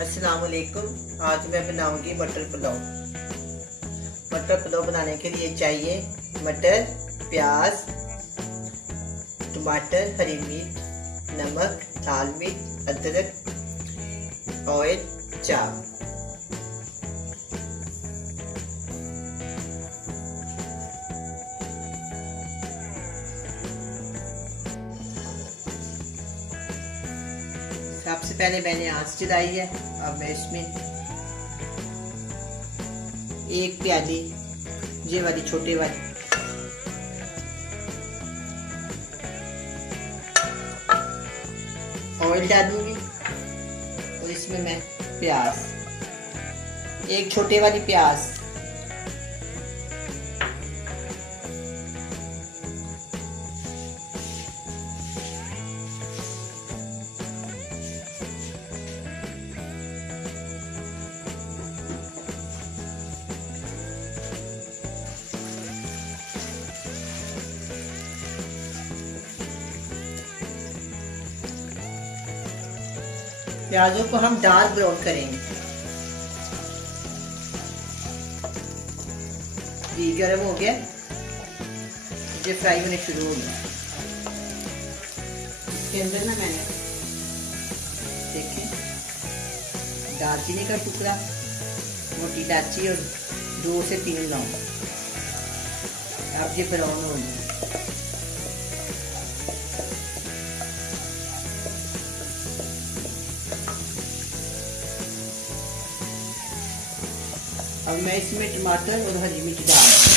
अस्सलाम वालेकुम। आज मैं बनाऊंगी मटर पुलाव। मटर पुलाव बनाने के लिए चाहिए मटर, प्याज, टमाटर, हरी मिर्च, नमक, लाल मिर्च, अदरक, ऑयल, चावल। सबसे पहले मैंने आंच जलाई है। अब मैं इसमें एक प्याली ये वाली छोटे वाली ऑयल डालूंगी और इसमें मैं प्याज, एक छोटे वाली प्याज, प्याजों को हम डार्क ब्राउन करेंगे। घी गर्म हो गया, ये फ्राई होने शुरू हो गया। इसके अंदर ना मैंने देखें दालचीनी का टुकड़ा, मोटी इलायची और 2 से 3 लौंग। अब ये ब्राउन हो गया। अब मैं इसमें टमाटर और हरी मिर्च डाल दूँ।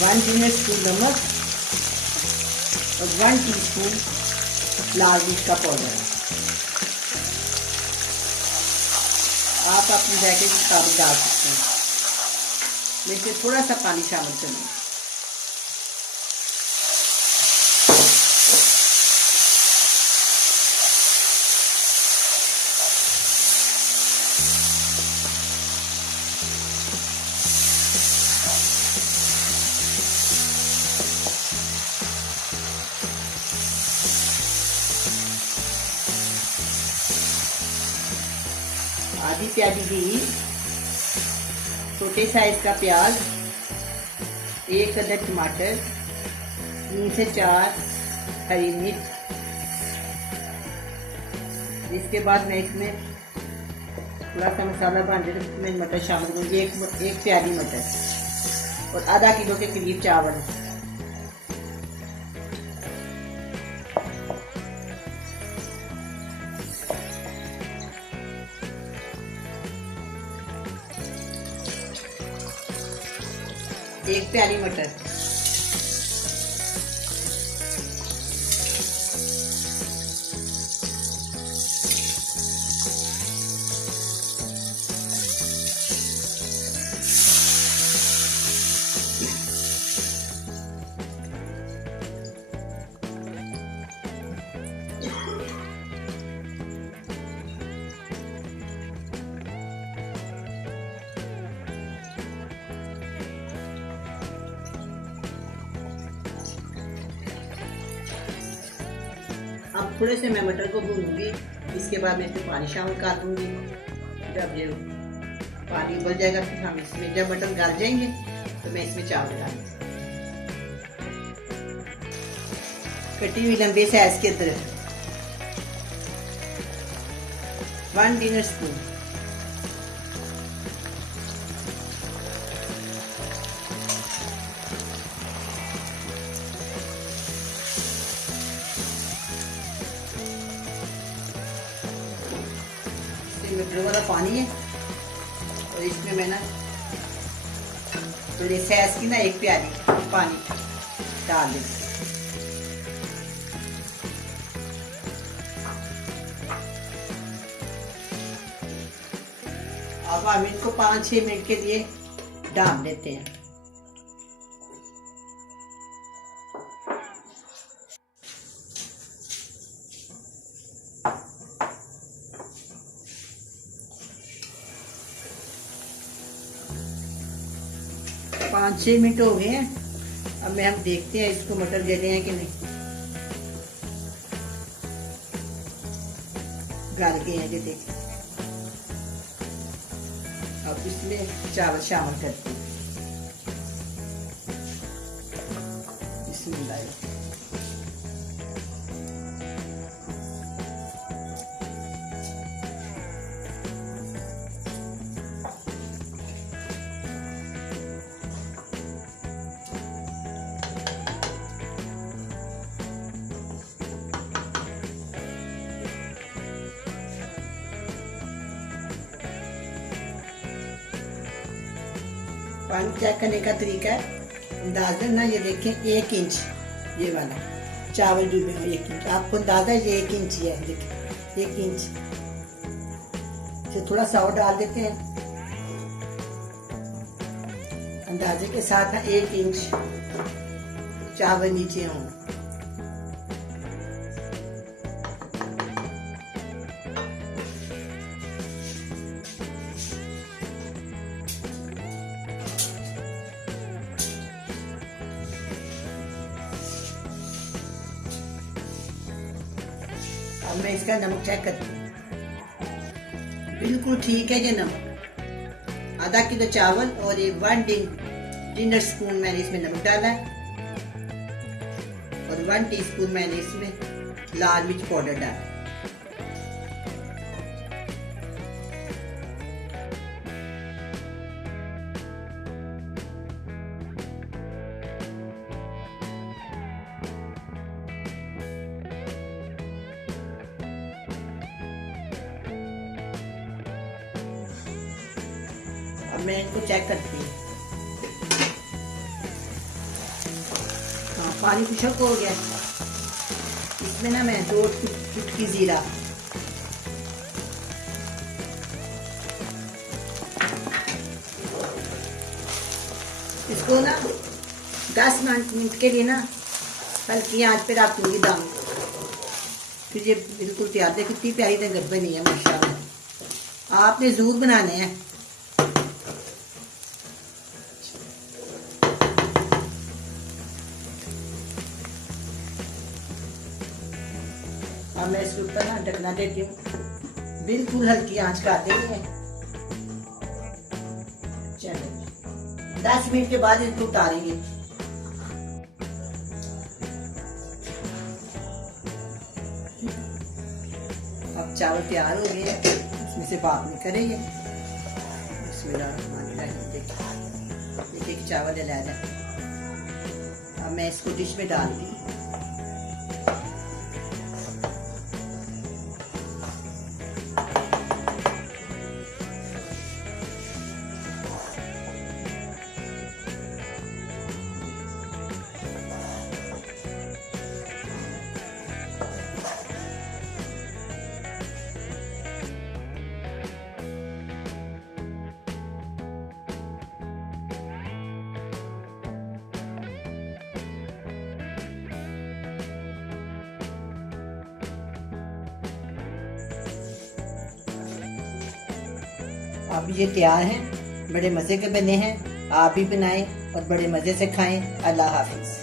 वन टीस्पून नमक और 1 टीस्पून लाल मिर्च का पाउडर। आप अपनी जायके के मुताबिक डाल सकते हैं। मैं इसमें थोड़ा सा पानी शामिल करूँगी। आधी प्याली घी, छोटे साइज का प्याज, 1 अदद टमाटर, 3 से 4 हरी मिर्च। इसके बाद मैं इसमें थोड़ा सा मसाला बांध के इसमें मटर शामिल करूँगी। एक प्याली मटर और आधा किलो के करीब चावल। एक प्याली मटर, अब थोड़े से मैं मटर को भूनूंगी। इसके बाद मैं इसमें पानी शामिल कर दूंगी। जब ये पानी उबल जाएगा फिर हम इसमें, जब मटर गल जाएंगे तो मैं इसमें चावल डालूंगी। कटी हुई लंबे साइज के अदरक, 1 डिनर स्पून, मटर वाला पानी है और इसमें मैं ना तो ये सैस की ना 1 प्याली पानी डाल दें। अब हम इनको 5-6 मिनट के लिए डाल देते हैं। 5-6 मिनट हो गए हैं। अब हम देखते हैं इसको मटर गले हैं कि नहीं। गल गए हैं, ये देखिए। अब इसमें चावल शामिल करते हैं। बिस्मिल्लाह। पानी चेक करने का तरीका है, अंदाजा ना, ये देखें 1 इंच ये वाला चावल डूबे हुए 1 इंच, आपको अंदाजा ये 1 इंच है, देखिए 1 इंच से थोड़ा सा और डाल देते हैं अंदाजे के साथ ना 1 इंच चावल नीचे हों। अब मैं इसका नमक चेक करती हूँ, बिल्कुल ठीक है ये नमक। आधा किलो चावल और ये 1 डिनर स्पून मैंने इसमें नमक डाला है और 1 टीस्पून मैंने इसमें लाल मिर्च पाउडर डाला है। अब मैं इनको चेक करती हूँ। हाँ, पानी खुशक हो गया। इसमें ना मैं 2 चुटकी जीरा, इसको ना 10 मिनट के लिए ना हल्की आंच पे रख दूंगी दम। फिर ये बिल्कुल तैयार। देखो कितनी प्यारी रंगत बनी है माशाल्लाह। आपने जरूर बनाने हैं। अब मैं इसके ऊपर ना ढकना देती हूँ, बिल्कुल हल्की आंच कर देनी है। चलो 10 मिनट के बाद इसको उतारेंगे। अब चावल तैयार हो गए, इसमें से बात नहीं करेंगे। देखिए चावल अलग है। अब मैं इसको डिश में डाल दी। अब ये तैयार हैं, बड़े मज़े के बने हैं। आप भी बनाएं और बड़े मज़े से खाएं। अल्लाह हाफिज़।